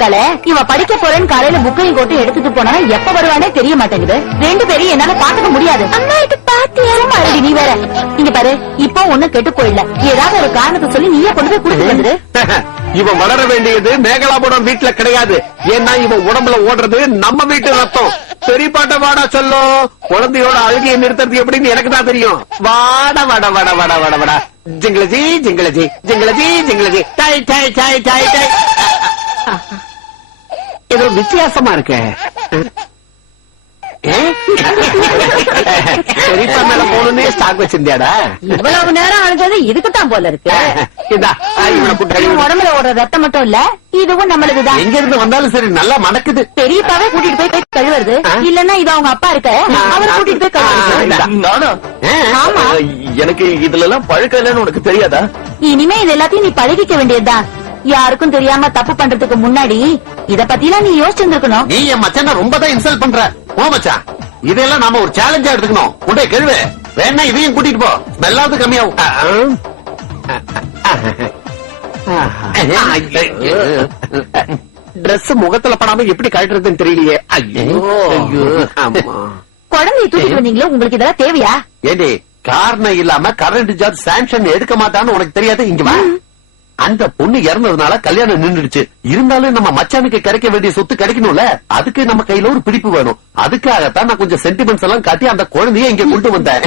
இருக்காளே, இவ படிக்க போறேன்னு காலையில புக்கையும் போட்டு எடுத்துட்டு போனா எப்ப வருவானே தெரிய மாட்டேங்குது. 2 பேரையும் என்னால பாத்துக்க முடியாது. அம்மா இது பாத்தியா? நீ வேற இங்க பாரு, இப்போ ஒண்ணும் கெட்டு போயிடல. ஏதாவது ஒரு காரணத்தை சொல்லி நீயே கொண்டு போய் குடுத்து வந்துரு. இவன் வளர வேண்டியது மேகலாபுரம் வீட்டுல கிடையாது. ஏன்னா இவன் உடம்புல ஓடுறது நம்ம வீட்டு ரத்தம். பெரியப்பாட்ட வாடா சொல்லும். குழந்தையோட அழுகையை நிறுத்துறது எப்படின்னு எனக்கு தான் தெரியும். வாடா வாடா வாடா வாடா வாடா வாடா. ஜிங்களஜி ஜிங்களஜி ஜிங்களஜி ஜிங்களஜி டாய் டாய் டாய் டாய் டாய். ஏதோ வித்தியாசமா இருக்க. பெரியப்பா மேல போகணுன்னே ஸ்டாக் வச்சிருந்தியாடா? இவ்வளவு நேரம் அழுதது இதுக்குத்தான் போல இருக்கு. உடம்புல ஓடுற ரத்தம் மட்டும் இல்ல, இதுவும் நம்மளுக்குதான். எங்க இருந்து வந்தாலும் சரி நல்லா மணக்குது. பெரியப்பாவே கூட்டிட்டு போய் கழுவுறது. இல்லன்னா இது அவங்க அப்பா இருக்க, அவரை கூட்டிட்டு போய் கழுவுறது. நானா? ஆமா. எனக்கு இதுல எல்லாம் பழக்கம் இல்லன்னு உனக்கு தெரியாதா? இனிமே இது எல்லாத்தையும் நீ பழகிக்க வேண்டியதுதான். யாருக்கும் தெரியாம தப்பு பண்றதுக்கு முன்னாடி இத பத்திலாம் நீ யோசிச்சிருக்கணும். நீ என் மச்சான ரொம்ப தான் இன்சல்ட் பண்ற. ஓ மச்சான், இதெல்லாம் நாம ஒரு சேலஞ்சா எடுத்துக்கணும். உடனே கேள்வி வேணா இதையும் கூட்டிட்டு போ. ஸ்மெல்லாவது கம்மியாகும். டிரெஸ் முகத்துல படாம எப்படி கழட்டுறதுன்னு தெரியலையே. குழந்தைய தூக்கிட்டு வந்தீங்களோ, உங்களுக்கு இதெல்லாம் தேவையா? ஏடி, காரணம் இல்லாம கரண்ட் ஜாப் சாங்ஷன் எடுக்க மாட்டான்னு உனக்கு தெரியாது? இங்க வா. அந்த பொண்ணு இறந்ததுனால கல்யாணம் நின்றுடுச்சு. இருந்தாலும் நம்ம மச்சானுக்கு கிடைக்க வேண்டிய சொத்து கிடைக்கணும்ல, அதுக்கு நம்ம கையில ஒரு பிடிப்பு வேணும். அதுக்காகத்தான் நான் கொஞ்சம் சென்டிமெண்ட்ஸ் எல்லாம் காட்டி அந்த குழந்தைய இங்க கொண்டு வந்தேன்.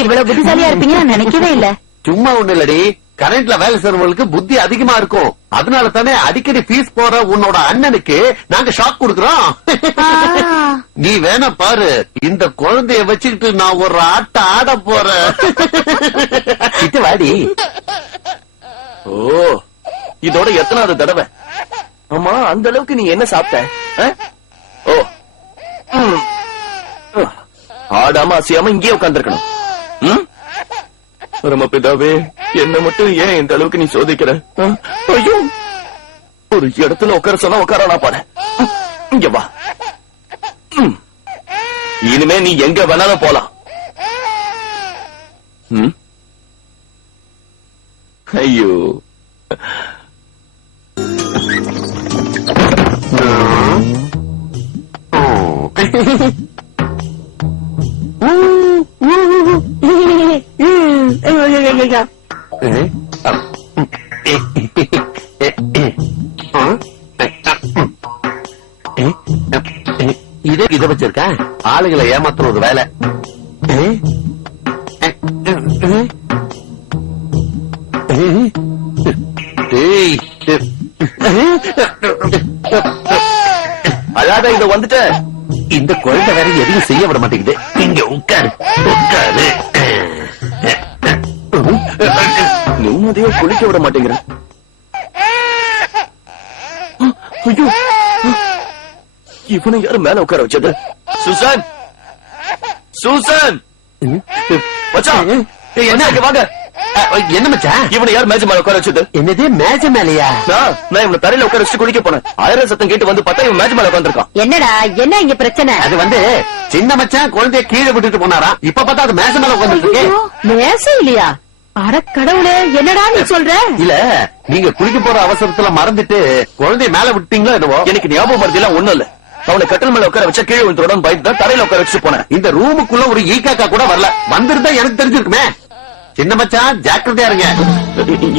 இவ்வளவு புத்திசாலியா இருப்பீங்க நான் நினைக்கவே இல்ல. சும்மா ஒண்ணு இல்லடி, கரண்ட்ல வேலை செய்றவங்களுக்கு புத்தி அதிகமா இருக்கும். அதனால தானே அடிக்கடி ஃபீஸ் போற உன்னோட அண்ணனுக்கு நாங்க ஷாக் கொடுக்கறோம். நீ வேணா பாரு, இந்த குழந்தைய வச்சுக்கிட்டு நான் ஒரு ஆட்ட ஆட போறேன். இது வாடி. ஓ, இதோட எத்தனாவது தடவை? ஆமா, அந்த அளவுக்கு நீ என்ன சாப்பிட்ட? ஓ, ஆடாம அசையாம இங்கே உட்கார்ந்துருக்கணும். பரமபிதாவே, என்ன மட்டும் ஏன் இந்த அளவுக்கு நீ சோதிக்கிற? ஐயோ, ஒரு இடத்துல உட்கார சொன்னா உட்காரா பாட. இங்க வா. இனிமே நீ எங்க வேணாலும் போலாம். ஐயோ, இதே இதை வச்சிருக்க ஆளுகளை ஏமாத்துற ஒரு வேலை. அழாத, இத வந்துட்ட. இந்த குழந்தை வேற எதையும் செய்ய விட மாட்டேங்குது. இங்க உட்காரு உட்காரு. நிம்மதியா குளிக்க விட மாட்டேங்கிற. ஐயோ, இவனை யாரு மேல உட்கார வச்சது? சுசான், சுசான், மச்சான், என்ன வாங்க. என்ன மச்சான், இவனை யார் மேஜ மேல உட்கார வச்சது? என்னது மேஜ மேலையா? நான் இவனை தரையில உட்கார வச்சு குளிக்க போனேன். 1000 சத்தம் கேட்டு வந்து பார்த்தா இவன் மேஜ மேல உட்காந்துருக்கான். என்னடா, என்ன இங்க பிரச்சனை? அது வந்து சின்ன மச்சான் குழந்தைய கீழே விட்டுட்டு போனாரா, இப்ப பார்த்தா அது மேஜ மேல உட்காந்துருக்கு. மேசம் இல்லையா? அட கடவுளே, என்னடா நீ சொல்ற? இல்ல, நீங்க குளிக்க போற அவசரத்துல மறந்துட்டு குழந்தைய மேல விட்டீங்களோ என்னவோ. எனக்கு ஞாபகம் மறதிலாம் ஒண்ணும் இல்ல. அவனை கட்டல் மேல உட்கார வச்சா கீழே விழுந்துடும் பயந்து தரையில உட்கார வச்சு போனேன். இந்த ரூமுக்குள்ள ஒரு ஈக்காக்கா கூட வரல. வந்திருந்தா எனக்கு தெரிஞ்சிருக்குமே. சின்ன மச்சான் ஜாக்கிரதையா இருங்க.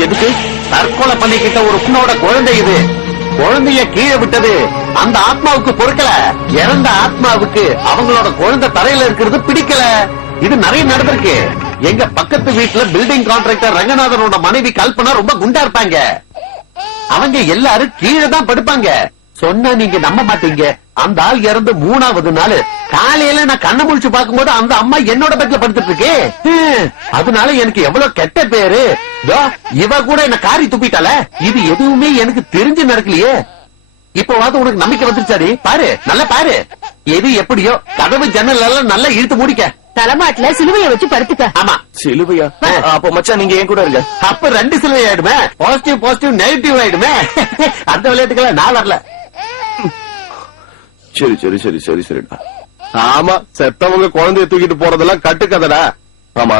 எதுக்கு? தற்கொலை பண்ணிக்கிட்ட ஒரு பொண்ணோட குழந்தை இது. குழந்தைய கீழே விட்டது அந்த ஆத்மாவுக்கு பொறுக்கல. இறந்த ஆத்மாவுக்கு அவங்களோட குழந்தை தரையில இருக்கிறது பிடிக்கல. இது நிறைய நடந்திருக்கு. எங்க பக்கத்து வீட்டுல பில்டிங் கான்ட்ராக்டர் ரங்கநாதனோட மனைவி கல்பனா ரொம்ப குண்டா இருப்பாங்க. அவங்க எல்லாரும் கீழே தான் படுப்பாங்க. சொன்னா நீங்க நம்ப மாட்டீங்க. அந்த ஆள் இறந்து 3வது நாள் காலையில நான் கண்ண முழிச்சு பார்க்கும்போது அந்த அம்மா என்னோட பெட்ல படுத்துட்டு இருக்கு. அதனால எனக்கு எவ்வளவு கெட்ட பேரு. இவ கூட என்ன காரி துப்பிட்டால. இது எதுவுமே எனக்கு தெரிஞ்சு நடக்கலையே. இப்பவாது உனக்கு நம்பிக்கை வந்துருச்சாடி? பாரு, நல்லா பாரு. எது எப்படியோ கதவு ஜன்னல் எல்லாம் நல்லா இழுத்து மூடிக்க. தலைமாட்டுல சிலுவைய வச்சு படுத்துக்க. ஆமா, சிலுவையா? அப்ப மச்சான் நீங்க என் கூட இருங்க. அப்ப 2 சிலுவை ஆயிடுமே. பாசிட்டிவ் பாசிட்டிவ் நெகட்டிவ் ஆயிடுமே. அந்த விளையாட்டுக்கெல்லாம் நான் வரல. சரி சரி சரி சரி சரிடா. ஆமா, செத்தவங்க குழந்தைய தூக்கிட்டு போறதெல்லாம் கட்டுக்கதடா. ஆமா,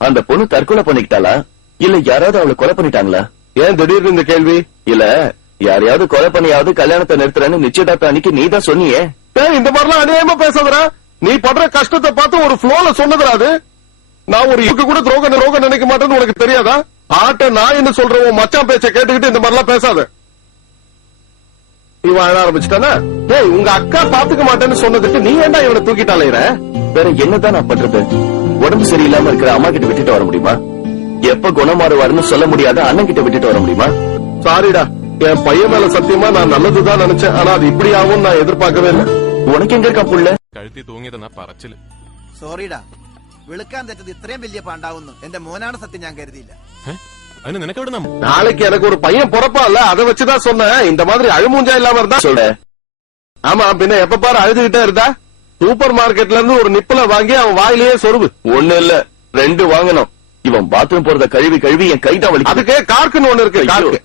அந்த பொண்ணு தற்கொலை பண்ணிக்கிட்டாளா இல்ல யாராவது அவளை கொலை பண்ணிட்டாங்களா? ஏன் திடீர்னு இந்த கேள்வி? இல்ல, யாரையாவது கொலை பண்ணியாவது கல்யாணத்தை நிறுத்துறேன்னு நிச்சயதார்த்த அன்னைக்கு நீ தான் சொன்னியே. இந்த மாதிரிலாம் அநியாயமா பேசாதடா. நீ படுற கஷ்டத்தை பார்த்து ஒரு ஃப்ளோல சொன்னதுடா அது. நான் ஒரு இதுக்கு கூட துரோகம் நினைக்க மாட்டேன்னு உனக்கு தெரியாதா? ஆட்ட நான் என்ன சொல்றேன், உன் மச்சான் பேச்ச கேட்டுக்கிட்டு இந்த மாதிரிலாம் பேசாத. இவன் அழ ஆரம்பிச்சுட்டானா? டேய், உங்க அக்கா பாத்துக்க மாட்டேன்னு சொன்னதுக்கு நீ ஏன்டா இவனை தூக்கிட்டாலேற? வேற என்னதான் நான் பண்றது? உடம்பு சரியில்லாம இருக்கிற அம்மா கிட்ட விட்டுட்டு வர முடியுமா? எப்ப குணமாறுவாருன்னு சொல்ல முடியாத அண்ணன் கிட்ட விட்டுட்டு வர முடியுமா? சாரிடா, என் பையன் மேல சத்தியமா நான் நல்லதுதான் நினைச்சேன். ஆனா அது இப்படி ஆகும் நான் எதிர்பார்க்கவே இல்லை. உனக்கு எங்க இருக்கா புள்ள? കഴുത്തി തൂങ്ങിയതെന്നാ പറച്ചില്. സോറിടാ, വെളുക്കാൻ തെറ്റത് ഇത്രയും വലിയ പാണ്ടാവുന്നു എന്റെ മോനാണ് സത്യം ഞാൻ കരുതിയില്ല. അതിന് നിനക്കെവിടെ നമ്മ நாளைக்கு எனக்கு ஒரு பையன் பொறப்பான்ல, அதை வச்சுதான் சொன்னேன். இந்த மாதிரி அழுமூஞ்சா இல்லாம இருந்தா சொல்ல. ஆமா, பின்ன எப்ப பாரு அழுதுகிட்டே இருந்தா? சூப்பர் மார்க்கெட்ல இருந்து ஒரு நிப்பல வாங்கி அவன் வாயிலேயே சொருவு. ஒண்ணு இல்ல 2 வாங்கணும். இவன் பாத்ரூம் போறத கழுவி கழுவி என் கைதான் வலி. அதுக்கு கார்க்குன்னு ஒண்ணு இருக்கு. கார்க்கு.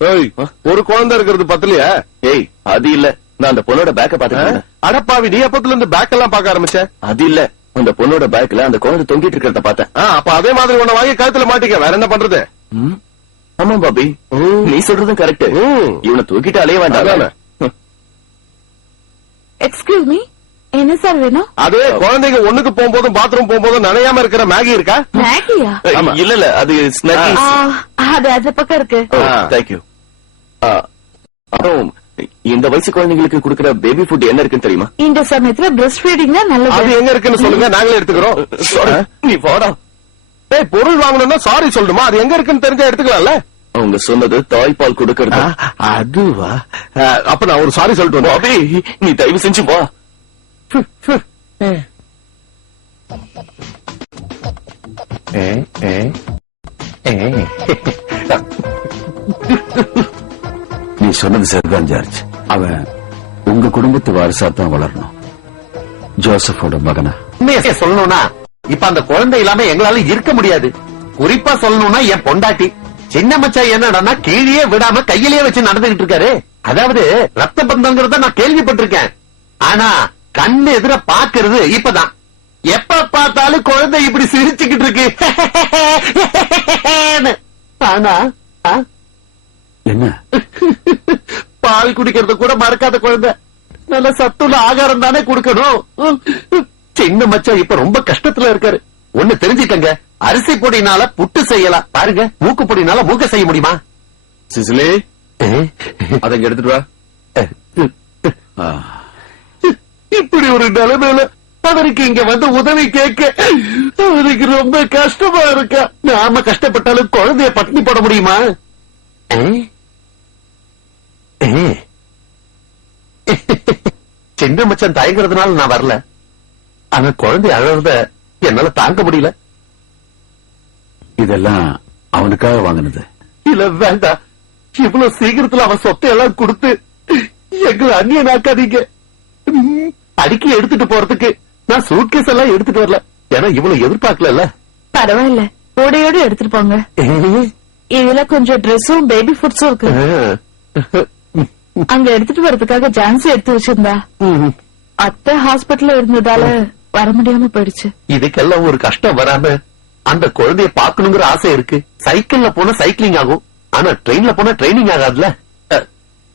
ஏய், ஒரு குழந்தை இருக்கிறது பத்தலையா? ஏய் அது இல்ல, நான் அந்த பொண்ணோட பேக்க பாத்துட்டேன். அடப்பாவி, நீ எப்பத்துல இருந்து பேக் எல்லாம் பாக்க ஆரம்பிச்ச? அது இல்ல, அந்த பொண்ணோட பேக்ல அந்த குழந்தை தொங்கிட்டு இருக்கிறத பார்த்தேன். அப்ப அதே மாதிரி ஒண்ணு வாங்கி கழுத்துல மாட்டிக்க. வேற என்ன பண்றது? ம்? ஆமா பாபி, நீ சொல்றதும் கரெக்ட். இவனை தூக்கிட்டு அலைய வேண்டாம். எக்ஸ்கியூஸ் மீ, என்ன சார் வேணும்? அது குழந்தைங்க ஒண்ணுக்கு போகும்போதும் பாத்ரூம் போகும்போதும் நனையாம இருக்கிற மேகி இருக்கா? மேகியா? ஆமா. இல்ல இல்ல, அது ஸ்நாக்ஸ். அது அது பக்கம் இருக்கு. தேங்க்யூ. அப்புறம் இந்த வயசு குழந்தைங்களுக்கு கொடுக்கிற பேபி ஃபுட் என்ன இருக்குன்னு தெரியுமா? இந்த சமயத்துல பிரஸ்ட் ஃபீடிங் தான் அது நல்லது. எங்க இருக்குன்னு சொல்லுங்க, நாங்களே எடுத்துக்கிறோம். Sorry, நீ போடா. ஏய், பொருள் வாங்கணும்னா சாரி சொல்லணுமா? அது எங்க இருக்குன்னு தெரிஞ்சா எடுத்துக்கலாம்ல. அவங்க சொன்னது தாய்ப்பால் கொடுக்கறது. அதுவா? அப்ப நான் ஒரு சாரி சொல்லிட்டு வந்தேன். பாபி, நீ தயவு செஞ்சு வா. நீ சொன்னது சரிதான் ஜார்ஜ். அவன் உங்க குடும்பத்து வாரிசாத்தான் வளரணும். ஜோசப்போட மகனா. உண்மையை சொல்லணும்னா இப்ப அந்த குழந்தை இல்லாம எங்களால இருக்க முடியாது. குறிப்பா சொல்லணும்னா என் பொண்டாட்டி சின்ன மச்சான் என்னடா கீழே விடாம கையிலேயே வச்சு நடந்துகிட்டு இருக்காரு. அதாவது ரத்த பந்தங்கிறத நான் கேள்விப்பட்டிருக்கேன். ஆனா கண்ணு எதிர பாக்குறது இப்பதான். எப்ப பார்த்தாலும் குழந்தை இப்படி சிரிச்சுக்கிட்டு இருக்கு. ஆனா என்ன? பால் குடிக்கிறது கூட மறக்காத குழந்தை. நல்ல சத்துள்ள ஆகாரம் தானே கொடுக்கணும். சின்ன மச்சான் இப்ப ரொம்ப கஷ்டத்துல இருக்காரு. ஒண்ணு தெரிஞ்சுக்கங்க, அரிசி பொடினால புட்டு செய்யலாம், பாருங்க மூக்கு பொடினால மூக்க செய்ய முடியுமா? சிசிலி, அதை இங்க எடுத்துட்டு வா. இப்படி ஒரு நிலைமையில அவருக்கு இங்க வந்து உதவி கேட்க அவருக்கு ரொம்ப கஷ்டமா இருக்கா. நாம கஷ்டப்பட்டாலும் குழந்தைய பட்டினி போட முடியுமா? சின்ன மச்சான் தயங்குறதுனால நான் வரல. ஆனா குழந்தை அழறத என்னால தாங்க முடியல. இதெல்லாம் அவனுக்காக வாங்கினது. இல்ல வேண்டாம், இவ்வளவு சீக்கிரத்துல அவன் சொத்தை எல்லாம் கொடுத்து எங்களை அந்நியனாக்காதீங்க. அடிக்கி எடுத்துட்டு போறதுக்கு நான் சூட்கேஸ் எல்லாம் எடுத்துட்டு வரல. ஏன்னா இவ்வளவு எதிர்பார்க்கல. பரவாயில்ல, ஓடையோடு எடுத்துட்டு போங்க. இதுல கொஞ்சம் ட்ரெஸ்ஸும் பேபி ஃபுட்ஸும் இருக்கு. அங்க எடுத்துட்டு வரதுக்காக ஜான்சி எடுத்து வச்சிருந்தா. அத்தை ஹாஸ்பிட்டல்ல இருந்ததால வர முடியாம போயிடுச்சு. இதுக்கெல்லாம் ஒரு கஷ்டம் வராம அந்த குழந்தைய பாக்கணுங்கிற ஆசை இருக்கு. சைக்கிள்ல போனா சைக்கிளிங் ஆகும், ஆனா ட்ரெயின்ல போனா ட்ரைனிங் ஆகாதுல.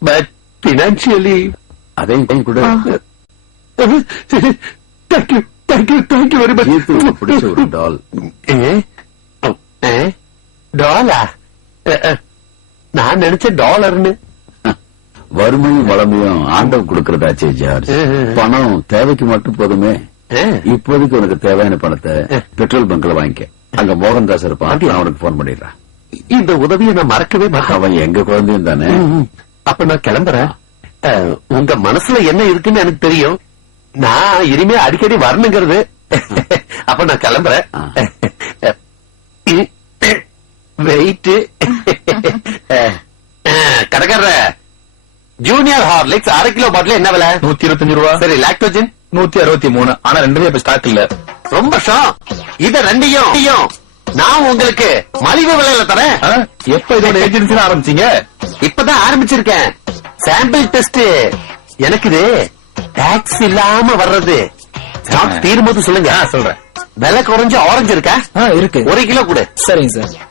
பட் பினான்சியலி அதையும் கூட thank you thank you thank you very much. பிடிச்ச ஒரு டால். டாலா? நான் நினைச்ச டாலர்னு. வறுமையும் வளமையும் ஆண்டவன் கொடுக்கறதாச்சே ஜார்ஜ். பணம் தேவைக்கு மட்டும் போதுமே. இப்போதைக்கு உனக்கு தேவையான பணத்தை பெட்ரோல் பங்க்ல வாங்கிக்க. அங்க மோகன்தாஸ் இருப்பான், நான் அவனுக்கு போன் பண்ணிடுறேன். இந்த உதவியை நான் மறக்கவே மாட்டேன். அவன் எங்க குழந்தையும் தானே. அப்ப நான் கிளம்புறேன். உங்க மனசுல என்ன இருக்குன்னு எனக்கு தெரியும். நான் இனிமே அடிக்கடி வரணுங்கிறது. அப்ப நான் கிளம்புறேன். வெயிட். கடைக்காரர, ஜூனியர் ஹார்லிக்ஸ் 1/2 கிலோ பாட்டில் என்ன விலை? 125 ரூபா. சரி, லாக்டோஜன் 163. ஆனா 2 இப்ப ஸ்டாக் இல்ல. ரொம்ப ஷாம். இத ரெண்டையும் நான் உங்களுக்கு மலிவு விலையில தரேன். எப்ப இதோட ஏஜென்சி ஆரம்பிச்சீங்க? இப்பதான் ஆரம்பிச்சிருக்கேன். Sample test. எனக்கு இது டாக்ஸ் இல்லாம வர்றது. ஸ்டாக் தீரும்போது சொல்லுங்க. சொல்றேன். விலை குறைஞ்ச ஆரஞ்சு இருக்கா? இருக்கு. 1 கிலோ கொடு. சரிங்க சார்.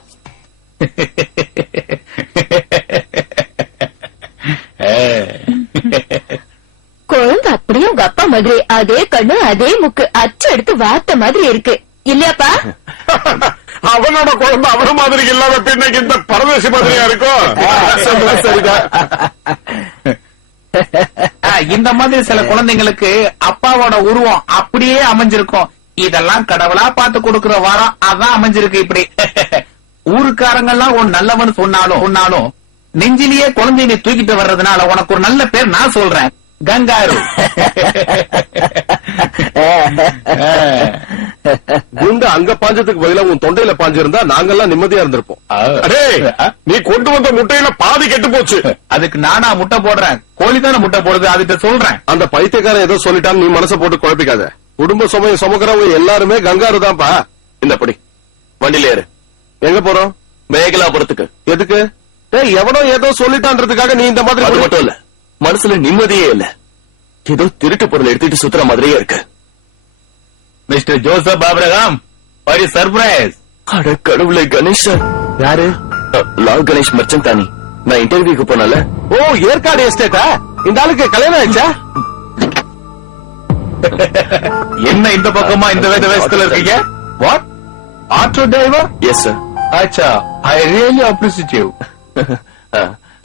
குழந்தை அப்படியே உங்க அப்பா மாதிரி அதே கண்ணு அதே முக்கு அச்சு எடுத்து வார்த்த மாதிரி இருக்கு இல்லையாப்பா? அவனோட குழந்தை அவன மாதிரி இல்லாத பின்னைக்கு இந்த பரதேசி மாதிரியா இருக்கும். சரிதான். இந்த மாதிரி சில குழந்தைங்களுக்கு அப்பாவோட உருவம் அப்படியே அமைஞ்சிருக்கும். இதெல்லாம் கடவுளா பார்த்து கொடுக்கிற வாரம் அதான் அமைஞ்சிருக்கு இப்படி. ஊருக்காரங்கெல்லாம் உன் நல்லவன் சொன்னாலும் நெஞ்சிலேயே குழந்தைய தூக்கிட்டு வர்றதுனால உனக்கு ஒரு நல்ல பேர் நான் சொல்றேன், கங்காரு. குண்டு அங்க பாஞ்சதுக்கு பதிலா உன் தொண்டையில பாஞ்சிருந்தா நாங்கெல்லாம் நிம்மதியா இருந்திருப்போம். நீ கொண்டு வந்த முட்டையில பாதி கெட்டு போச்சு. அதுக்கு நானா முட்டை போடுறேன்? கோழி தானே முட்டை போடுது, அதுக்கு சொல்றேன். அந்த பைத்தியக்காரன் ஏதோ சொல்லிட்டான்னு நீ மனசை போட்டு குழப்பிக்காத. குடும்ப சுமையை சுமக்கிறவங்க எல்லாருமே கங்காரு தான்ப்பா. இந்த படி வண்டியில ஏறு. எங்க போறோம்? மேகலாபுரத்துக்கு. எதுக்கு? எவனோ ஏதோ சொல்லிட்டான்றதுக்காக நீ இந்த மாதிரி அது மட்டும் இல்ல, மனசுல நிம்மதியே இல்ல. ஏதோ திருட்டு பொருள் எடுத்துட்டு சுத்துற மாதிரியே இருக்கு. மிஸ்டர் ஜோசப் ஆபிரகாம், ஒரு சர்ப்ரைஸ். அட கடவுளே, கணேஷ் சார். யாரு? லால் கணேஷ் மர்ச்சன் தானி. நான் இன்டர்வியூக்கு போனால. ஓ, ஏற்காடு எஸ்டேட்டா? இந்த ஆளுக்கு கல்யாணம் ஆயிடுச்சா? என்ன இந்த பக்கமா இந்த வேஷத்துல இருக்கீங்க? What, auto driver? Yes sir. அச்சா, ஐ ரியலி அப்ரிசியேட் யூ.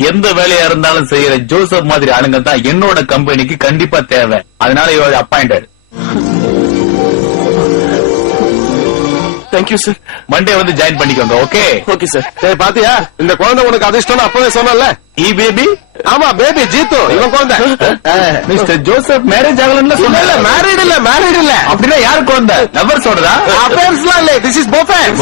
எந்த வேலையா இருந்தாலும் செய்யற ஜோசப் மாதிரி ஆளுங்க தான் என்னோட கம்பெனிக்கு கண்டிப்பா தேவை. அதனால you appointed. Thank you sir. Monday வந்து ஜாயின் பண்ணிக்கோங்க. ஓகே? Okay sir. பாத்தியா, இந்த குழந்தை உனக்கு அதிர்ஷ்டம் அப்பவே சொன்னல. ஈ பேபி? ஆமா, பேபி ஜீத்து இவன் குழந்தை. மிஸ்டர் ஜோசப் மேரேஜ் ஆகலன்னு இல்ல, மேரிட் இல்ல. அப்படின்னா யாரு குழந்தை? லவர் சொல்றதா? அஃபேர்ஸ்லாம் இல்ல, this is boyfriends.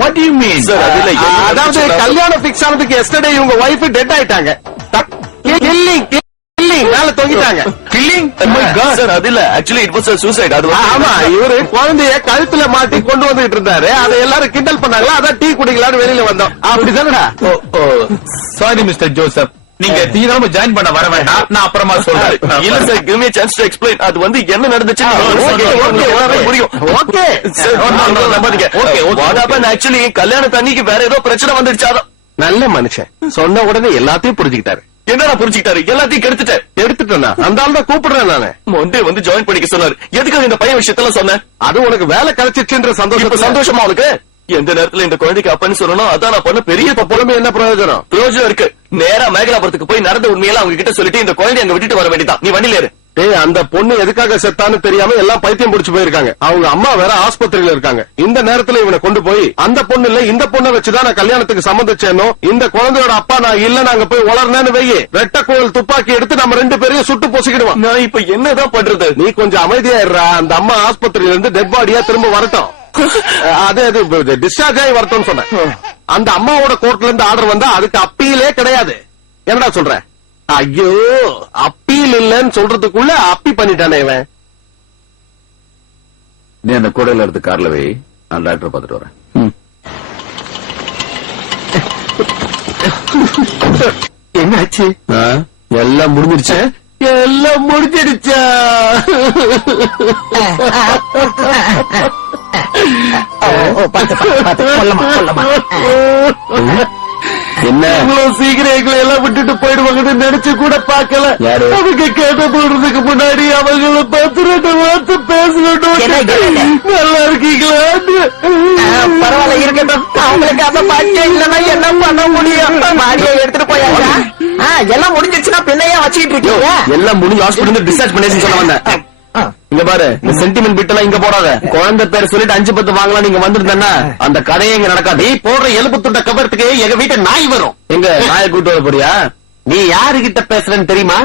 What do you mean? Sir, அதுல என்ன அதாவது நடந்துச்சுன்னா- கல்யாணம் பிக்ஸ் ஆனதுக்கு எஸ்டர்டே இவங்க வைஃப் டெட் ஆயிட்டாங்க. கில்லிங் மேல தொங்கிட்டாங்க. கில்லிங்? சார், அது இல்ல, ஆக்சுவலி இட் வாஸ் சூசைட். அது வந்து- ஆமா, இவரு குழந்தைய கழுத்துல மாட்டி கொண்டு வந்துட்டு இருந்தாரு. அதை எல்லாரும் கிண்டல் பண்ணாங்களா, அதான் டீ குடிக்கலான்னு வெளியில வந்தோம். அப்படிதானடா? சாரி மிஸ்டர் ஜோசப், நீங்க திங்கக்கிழமை ஜாயின் பண்ண வர வேண்டாம், நான் அப்புறமா சொல்றேன். இல்ல sir, give me a chance to explain. அது வந்து என்ன நடந்துச்சுன்னு புரியும். ஓகே சார், நம்பாதீங்க. What happened actually, கல்யாணத்து அன்னைக்கு வேற ஏதோ பிரச்சனை வந்துடுச்சாதான். நல்ல மனுஷன், சொன்ன உடனே எல்லாத்தையும் புரிஞ்சுக்கிட்டாரு. என்னடா புரிஞ்சுக்கிட்டாரு? எல்லாத்தையும் கெடுத்துட்டேன். எடுத்துட்டா அந்த ஆள் தான் கூப்பிடுறேன் நானு. மண்டே வந்து ஜாயின் பண்ணிக்க சொன்னாரு. எதுக்காக இந்த பையன் விஷயத்தெல்லாம் சொன்னேன்? அது உனக்கு வேலை கிடைச்சிச்சுன்ற இப்ப சந்தோஷம். சந்தோஷமா உனக்கு? எந்த நேரத்துல இந்த குழந்தைக்கு அப்பன்னு சொல்லணும், அதான் நான் பண்ண பெரிய இப்ப புலமே என்ன பிரயோஜனம்? பிரயோஜனம் இருக்கு. நேரா மேகலாபுரத்துக்கு போய் நடந்த உண்மையெல்லாம் அவங்க கிட்ட சொல்லிட்டு இந்த குழந்தை அங்க விட்டுட்டு வர வேண்டியதான். நீ வண்டியில ஏறு. அந்த பொண்ணு எதுக்காக செத்தான்னு தெரியாம எல்லாம் பைத்தியம் பிடிச்சு போயிருக்காங்க. அவங்க அம்மா வேற ஆஸ்பத்திரியில இருக்காங்க. இந்த நேரத்துல இவனை கொண்டு போய் அந்த பொண்ணு இல்ல இந்த பொண்ணை வச்சுதான் நான் கல்யாணத்துக்கு சம்மதிச்சேனோ, இந்த குழந்தையோட அப்பா நான் இல்ல, நாங்க போய் வளர்னேன்னு வெயி வெட்டக்கோள் துப்பாக்கி எடுத்து நம்ம 2 பேரையும் சுட்டு பொசுக்கிடுவோம். நான் இப்ப என்னதான் பண்றது? நீ கொஞ்சம் அமைதியா இருடா. அந்த அம்மா ஆஸ்பத்திரியில இருந்து டெட் பாடியா திரும்ப வரட்டும். அது டிஸ்சார்ஜ் ஆகி வரட்டும்னு சொன்னேன். அந்த அம்மாவோட கோர்ட்ல இருந்து ஆர்டர் வந்தா அதுக்கு அப்பீலே கிடையாது. என்னடா சொல்ற? ஐயோ, அப்பீல் இல்லன்னு சொல்றதுக்குள்ள அப்பி பண்ணிட்டானே இவன். நீ அந்த கூடையில எடுத்து கார்ல வை, நான் டாக்டர் பார்த்துட்டு வரேன். என்னாச்சு? எல்லாம் முடிஞ்சிருச்சு. எல்லாம் முடிஞ்சிடுச்சா? என்ன இவ்வளவு சீக்கிரம் எங்களை எல்லாம் விட்டுட்டு போயிடுவாங்கன்னு நினைச்சு கூட பாக்கல. அவங்க கேட்ட போடுறதுக்கு முன்னாடி அவங்கள 10 வார்த்தை பேசணும். நல்லா இருக்கீங்களா? பரவாயில்ல, இருக்கட்டும். அவங்களுக்கு அப்ப பாக்கிய இல்லன்னா என்ன பண்ண முடியும்? மாடியை எடுத்துட்டு போயாச்சா? எல்லாம் முடிஞ்சிருச்சுன்னா பின்னையா வச்சுக்கிட்டு இருக்கீங்க? எல்லாம் முடிஞ்சு ஹாஸ்பிட்டல் டிஸ்சார்ஜ் பண்ணி சொல்ல வந்தேன். இங்க பாரு, இந்த சென்டிமெண்ட் பிட் எல்லாம் இங்க போடாத. குழந்தை பேர் சொல்லிட்டு 5-10 வாங்கலாம் நீங்க வந்திருந்தா அந்த கதையே இங்க நடக்காது. நீ போடுற எலும்பு துண்ட கவர்த்துக்கு எங்க வீட்டு நாய் வரும். எங்க நாயை கூட்டு வர போறியா? நீ யாருகிட்ட பேசுறேன்னு தெரியுமா?